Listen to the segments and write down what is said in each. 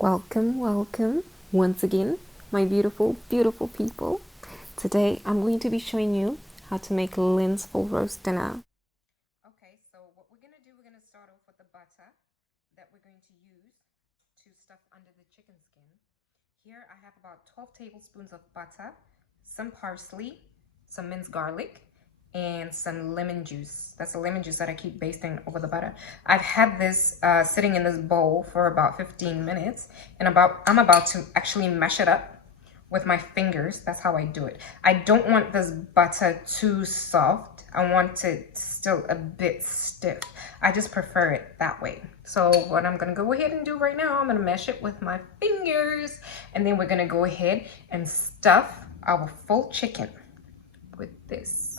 Welcome, welcome once again, my beautiful, beautiful people. Today I'm going to be showing you how to make linseed roast dinner. Okay, so what we're going to do, we're going to start off with the butter that we're going to use to stuff under the chicken skin. Here I have about 12 tablespoons of butter, some parsley, some minced garlic, and some lemon juice. That's the lemon juice that I keep basting over the butter. I've had this sitting in this bowl for about 15 minutes, and I'm about to actually mash it up with my fingers. That's how I do it. I don't want this butter too soft. I want it still a bit stiff. I just prefer it that way. So what I'm gonna go ahead and do right now, I'm gonna mash it with my fingers, and then we're gonna go ahead and stuff our full chicken with this.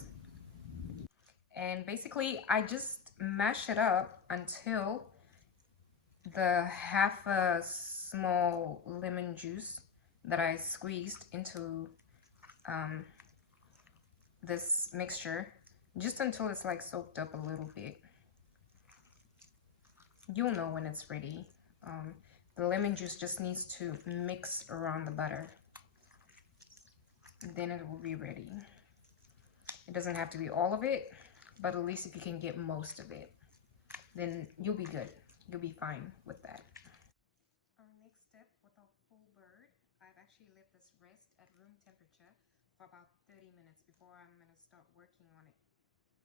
And basically I just mash it up until the half a small lemon juice that I squeezed into this mixture, just until it's like soaked up a little bit. You'll know when it's ready. The lemon juice just needs to mix around the butter. Then it will be ready. It doesn't have to be all of it, but at least if you can get most of it, then you'll be good. You'll be fine with that. Our next step with our full bird, I've actually let this rest at room temperature for about 30 minutes before I'm going to start working on it.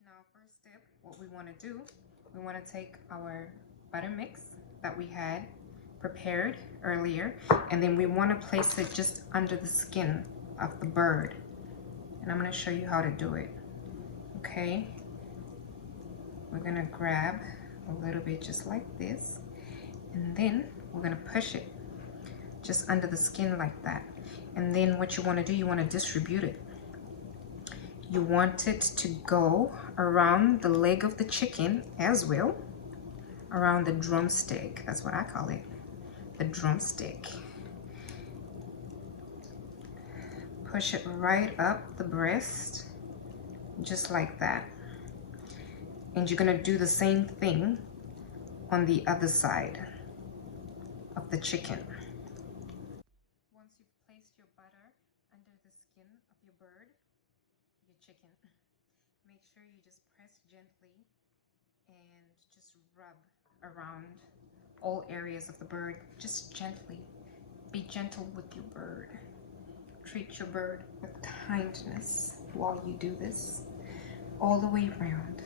Now, first step, what we want to do, we want to take our butter mix that we had prepared earlier, and then we want to place it just under the skin of the bird. And I'm going to show you how to do it. Okay, we're going to grab a little bit just like this, and then we're going to push it just under the skin like that. And then what you want to do, you want to distribute it. You want it to go around the leg of the chicken as well, around the drumstick. That's what I call it, the drumstick. Push it right up the breast, just like that. And you're gonna do the same thing on the other side of the chicken. Once you've placed your butter under the skin of your bird, your chicken, make sure you just press gently and just rub around all areas of the bird, just gently. Be gentle with your bird. Treat your bird with kindness while you do this, all the way around,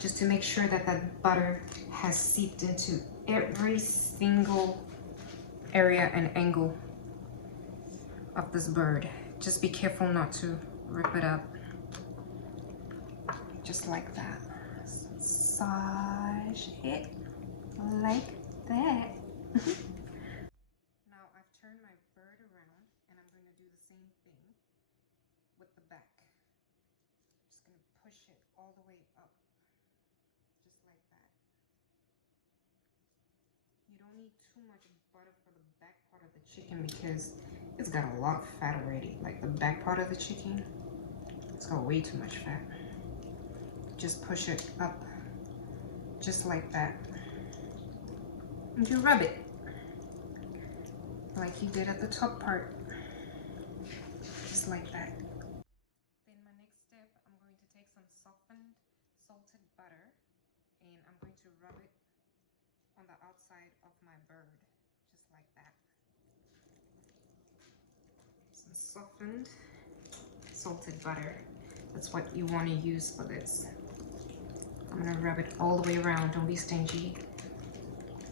just to make sure that that butter has seeped into every single area and angle of this bird. Just be careful not to rip it up, just like that. Massage it like that. Now I've turned my bird around, and I'm going to do the same thing with the back. Just going to push it all the way up, just like that. You don't need too much butter for the back part of the chicken because it's got a lot of fat already. Like the back part of the chicken, it's got way too much fat. Just push it up, just like that. And you rub it like you did at the top part, just like that. Then my next step, I'm going to take some softened salted butter, and I'm going to rub it on the outside of my bird, just like that. Some softened salted butter. That's what you want to use for this. I'm gonna rub it all the way around. Don't be stingy.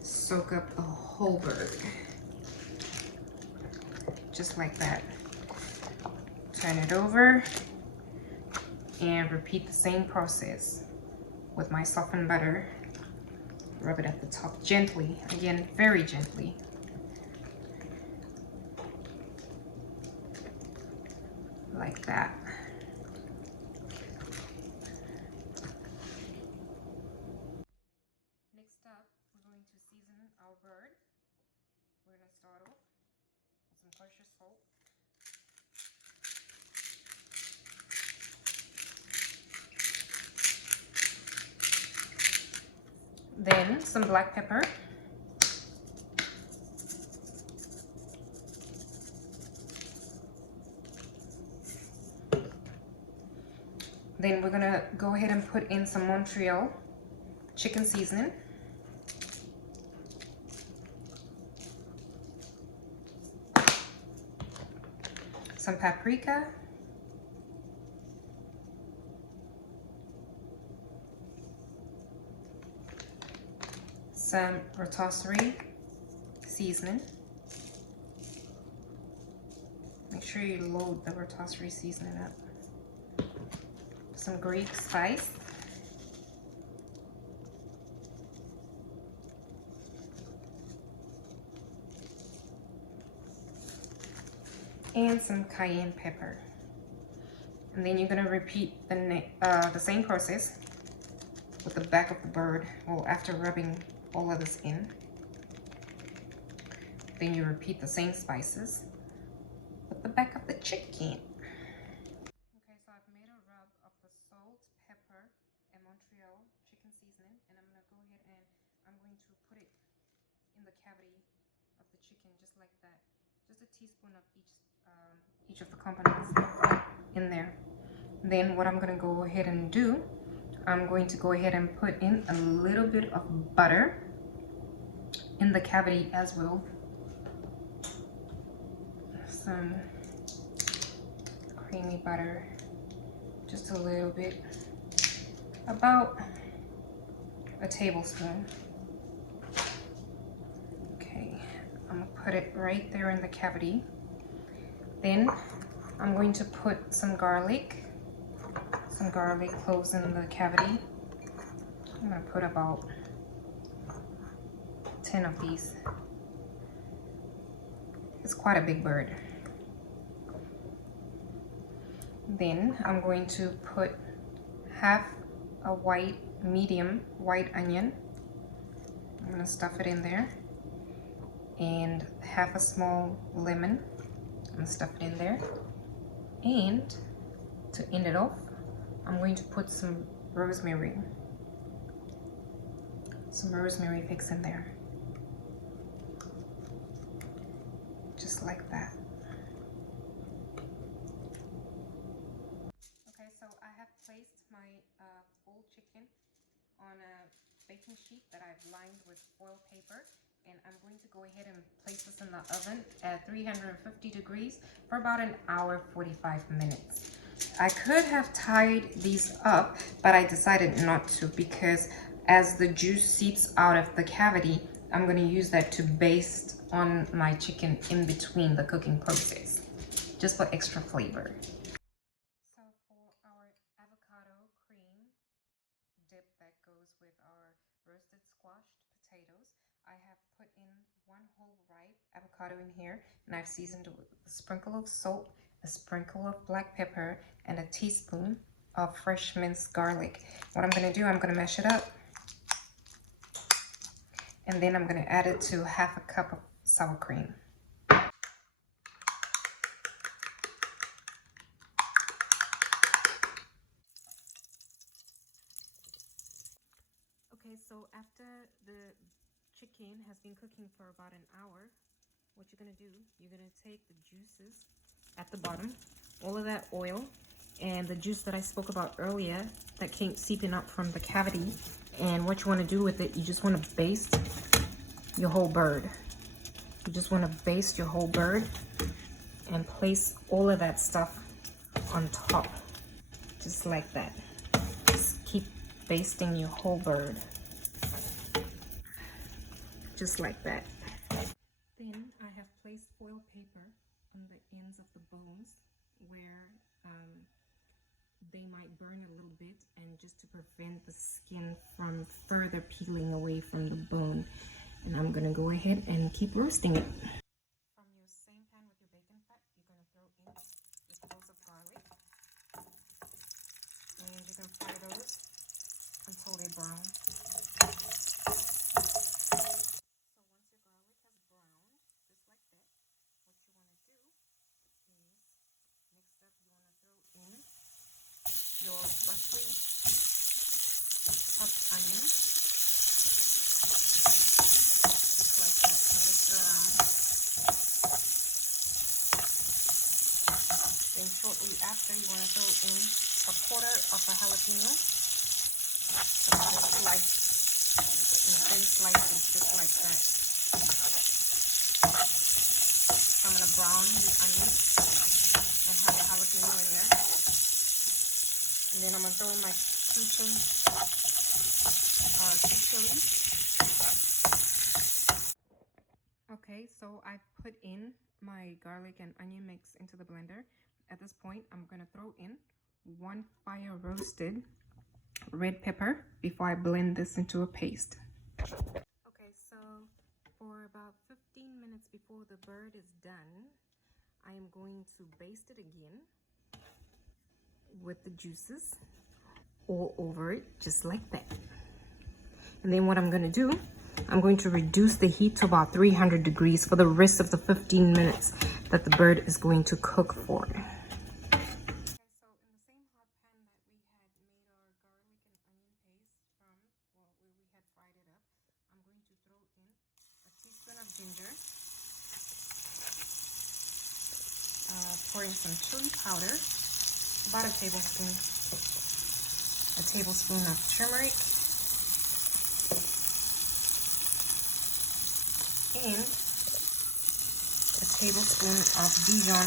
Soak up the whole bird, just like that. Turn it over and repeat the same process with my softened butter. Rub it at the top gently, again, very gently. Like that. Next up, we're going to season our bird. We're going to start off with some kosher salt. Then some black pepper. Then we're gonna go ahead and put in some Montreal chicken seasoning. Some paprika. Some rotisserie seasoning. Make sure you load the rotisserie seasoning up. Some Greek spice. And some cayenne pepper. And then you're gonna repeat the same process with the back of the bird. Well, after rubbing all of this in, then you repeat the same spices with the back of the chicken. Okay, so I've made a rub of the salt, pepper, and Montreal chicken seasoning, and I'm gonna go ahead and I'm going to put it in the cavity of the chicken, just like that. Just a teaspoon of each of the components in there. Then what I'm gonna go ahead and do, I'm going to go ahead and put in a little bit of butter in the cavity as well. Some creamy butter, just a little bit, about a tablespoon. Okay, I'm gonna put it right there in the cavity. Then I'm going to put some garlic cloves in the cavity. I'm gonna put about 10 of these. It's quite a big bird. Then I'm going to put half a medium white onion. I'm gonna stuff it in there. And half a small lemon. I'm gonna stuff it in there. And to end it off, I'm going to put some rosemary fix in there. Just like that. Okay, so I have placed my whole chicken on a baking sheet that I've lined with foil paper, and I'm going to go ahead and place this in the oven at 350 degrees for about an hour, 45 minutes. I could have tied these up, but I decided not to, because as the juice seeps out of the cavity, I'm going to use that to baste on my chicken in between the cooking process, just for extra flavor. So for our avocado cream dip that goes with our roasted squashed potatoes, I have put in 1 whole ripe avocado in here, and I've seasoned it with a sprinkle of salt, a sprinkle of black pepper, and a teaspoon of fresh minced garlic. What I'm going to do, I'm going to mash it up, and then I'm going to add it to half a cup of sour cream. Okay, so after the chicken has been cooking for about an hour, what you're going to do, you're going to take the juices at the bottom, all of that oil, and the juice that I spoke about earlier that came seeping up from the cavity. And what you want to do with it, you just want to baste your whole bird. You just want to baste your whole bird and place all of that stuff on top, just like that. Just keep basting your whole bird, just like that. Then I have placed foil paper on the ends of the bones where they might burn a little bit, and just to prevent the skin from further peeling away from the bone. And I'm gonna go ahead and keep roasting it. From your same pan with your bacon fat, you're gonna throw in your cloves of garlic, and you're gonna fry those until they brown. So once your garlic has browned, just like that, what you want to do is, next up, you want to throw in your roughly chopped onion, just like that, and mix it around. Then shortly after, you want to throw in a quarter of a jalapeno. Just slice in thin slices, just like that. So I'm gonna brown the onion and have the jalapeno in there. And then I'm gonna throw in my two chilies. Okay, so I put in my garlic and onion mix into the blender. At this point, I'm gonna throw in 1 fire roasted red pepper before I blend this into a paste. Okay, so for about 15 minutes before the bird is done, I am going to baste it again with the juices all over it, just like that. And then what I'm going to do, I'm going to reduce the heat to about 300 degrees for the rest of the 15 minutes that the bird is going to cook for. Okay, so in the same hot pan that we had made our garlic and onion paste from, well, where we had fried it up, I'm going to throw in a teaspoon of ginger, pour in some chili powder, about a tablespoon of turmeric, and a tablespoon of Dijon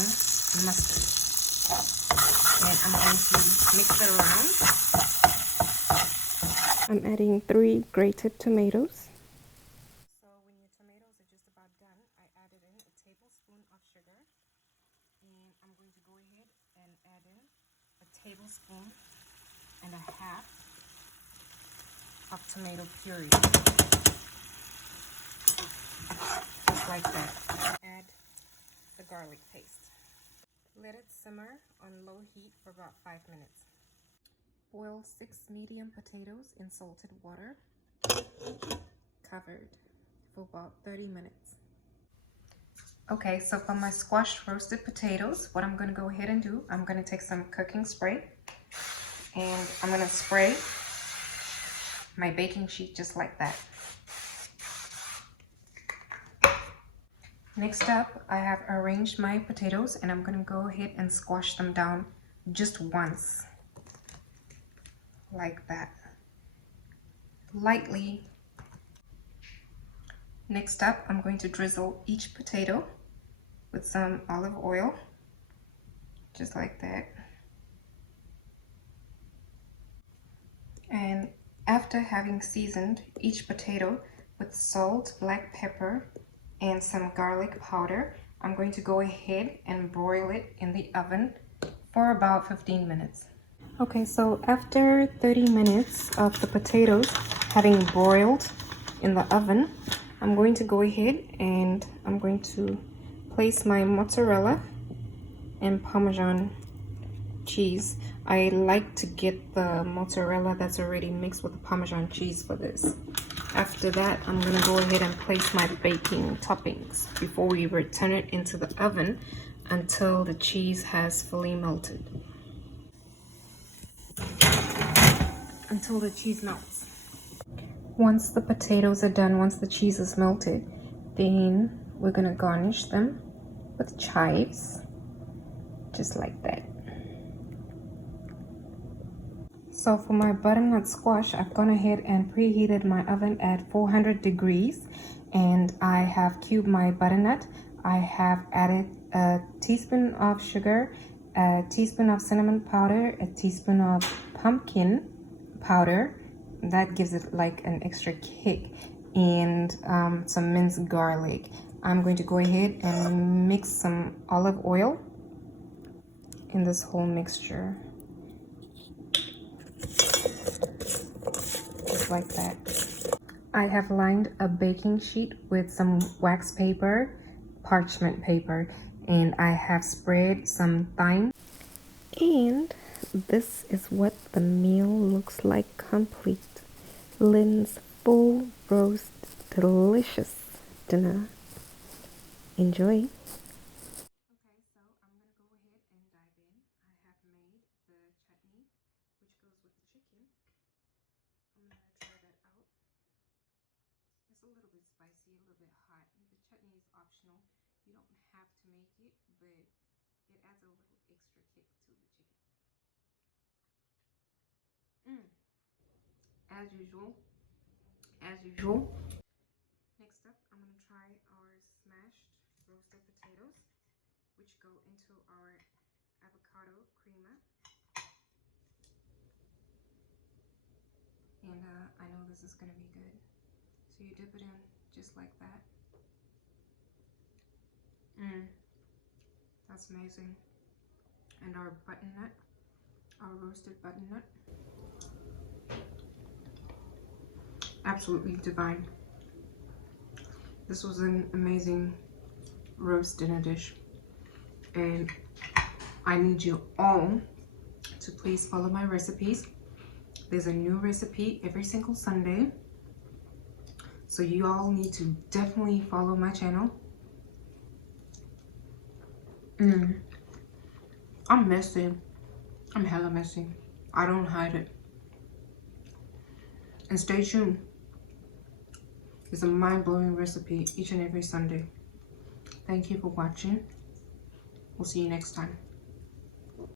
mustard. And I'm going to mix it around. I'm adding 3 grated tomatoes. So when your tomatoes are just about done, I added in a tablespoon of sugar. And I'm going to go ahead and add in a tablespoon and a half of tomato puree. Just like that. Add the garlic paste. Let it simmer on low heat for about 5 minutes. Boil 6 medium potatoes in salted water, covered for about 30 minutes. Okay, so for my squashed roasted potatoes, what I'm going to go ahead and do, I'm going to take some cooking spray and I'm going to spray my baking sheet just like that. Next up, I have arranged my potatoes and I'm going to go ahead and squash them down just once, like that, lightly. Next up, I'm going to drizzle each potato with some olive oil, just like that. And after having seasoned each potato with salt, black pepper, and some garlic powder, I'm going to go ahead and broil it in the oven for about 15 minutes. Okay, so after 30 minutes of the potatoes having broiled in the oven, I'm going to go ahead and I'm going to place my mozzarella and Parmesan cheese. I like to get the mozzarella that's already mixed with the Parmesan cheese for this. After that, I'm going to go ahead and place my baking toppings before we return it into the oven until the cheese has fully melted. Until the cheese melts. Once the potatoes are done, once the cheese is melted, then we're going to garnish them with chives, just like that. So for my butternut squash, I've gone ahead and preheated my oven at 400 degrees and I have cubed my butternut. I have added a teaspoon of sugar, a teaspoon of cinnamon powder, a teaspoon of pumpkin powder. That gives it like an extra kick, and some minced garlic. I'm going to go ahead and mix some olive oil in this whole mixture. Just like that. I have lined a baking sheet with some wax paper, parchment paper, and I have spread some thyme. And this is what the meal looks like complete. Lynn's full roast delicious dinner. Enjoy. Okay, so I'm going to go ahead and dive in. I have made the chutney, which goes with the chicken. I'm going to try that out. It's a little bit spicy, a little bit hot. The chutney is optional. You don't have to make it, but it adds a little extra kick to the chicken. as usual. Next up, I'm gonna try our smashed roasted potatoes, which go into our avocado crema. And I know this is gonna be good. So you dip it in just like that. That's amazing. And our butternut, our roasted butternut. Absolutely divine. This was an amazing roast dinner dish. And I need you all to please follow my recipes. There's a new recipe every single Sunday. So you all need to definitely follow my channel. I'm messy. I'm hella messy. I don't hide it. And stay tuned. It's a mind-blowing recipe each and every Sunday. Thank you for watching. We'll see you next time.